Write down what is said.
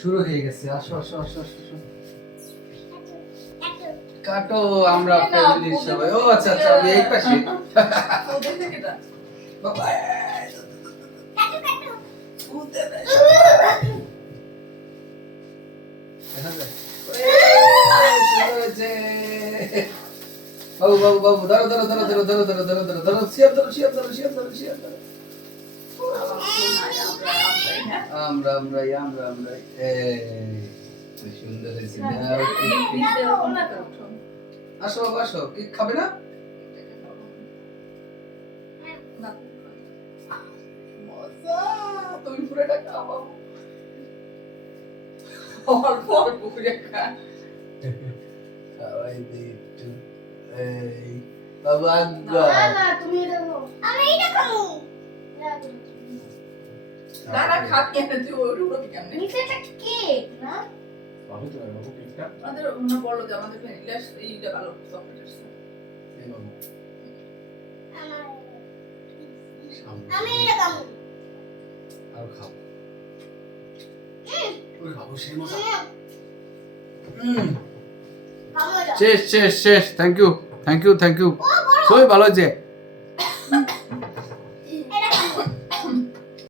শুরু হয়ে গেছে। আসো আসো আসো আসো আসো। কাটো আমরা ফ্যামিলির সবাই। ও আচ্ছা আচ্ছা আমি এই পাশে। ওদের থেকে না। বাবা উঠে না। দেখা যায়? শুরু হয়েছে। বাবু বাবু বাবু ধরো ধরো ধরো ধরো ধরো ধরো ধরো ধরো ধরো শিয়ার ধরো শিয়ার ধরো শিয়ার ধরো শিয়ার ধরো। আমরা আমরাই আমরা আমরাই এই সুন্দর হয়েছে। আসো বাবা আসো। কি খাবে না? মজা। তুমি পুরোটা খাও বাবু। অল্প অল্প করে খা। খাওয়াই দে একটু। এই বাবু আজ্ঞা। তুমি এটা খাও। আমি এটা খাবো। দাঁড়া খাত কেন তুই ওর উপর কেন? নিচেটা কেক না? বাবু তো বাবু কেকটা। আমাদের মনে বললো যে আমাদের ইলাস এইটা ভালো চকলেট আসছে। এই বাবু। আমি এটা খাবো। আর খাও। ওরে বাবু সেই মজা। খাবো এটা। শেষ শেষ শেষ। Thank you thank you thank you. খুবই ভালো হয়েছে।